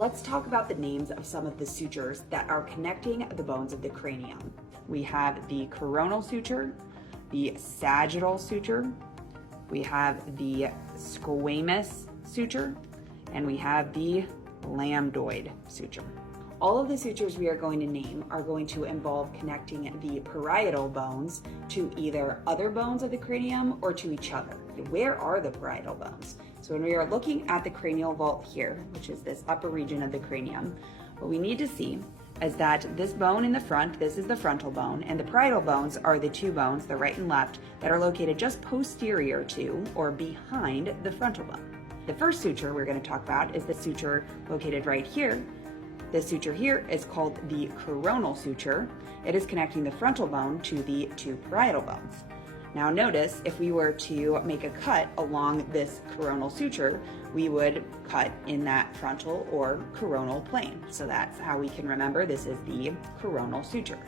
Let's talk about the names of some of the sutures that are connecting the bones of the cranium. We have the coronal suture, the sagittal suture, we have the squamous suture, and we have the lambdoid suture. All of the sutures we are going to name are going to involve connecting the parietal bones to either other bones of the cranium or to each other. Where are the parietal bones? So when we are looking at the cranial vault here, which is this upper region of the cranium, what we need to see is that this bone in the front, this is the frontal bone, and the parietal bones are the two bones, the right and left, that are located just posterior to or behind the frontal bone. The first suture we're going to talk about is the suture located right here. This suture here is called the coronal suture. It is connecting the frontal bone to the two parietal bones. Now notice, if we were to make a cut along this coronal suture, we would cut in that frontal or coronal plane. So that's how we can remember this is the coronal suture.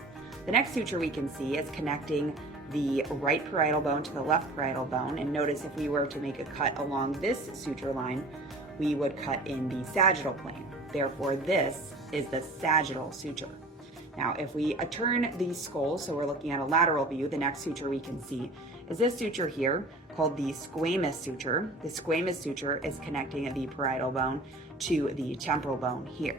The next suture we can see is connecting the right parietal bone to the left parietal bone. And notice if we were to make a cut along this suture line, we would cut in the sagittal plane. Therefore, this is the sagittal suture. Now, if we turn the skull, so we're looking at a lateral view, the next suture we can see is this suture here called the squamous suture. The squamous suture is connecting the parietal bone to the temporal bone here.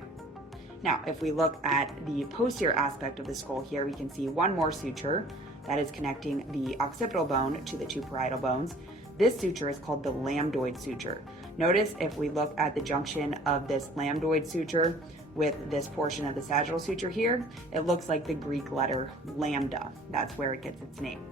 Now, if we look at the posterior aspect of the skull here, we can see one more suture that is connecting the occipital bone to the two parietal bones. This suture is called the lambdoid suture. Notice if we look at the junction of this lambdoid suture with this portion of the sagittal suture here, it looks like the Greek letter lambda. That's where it gets its name.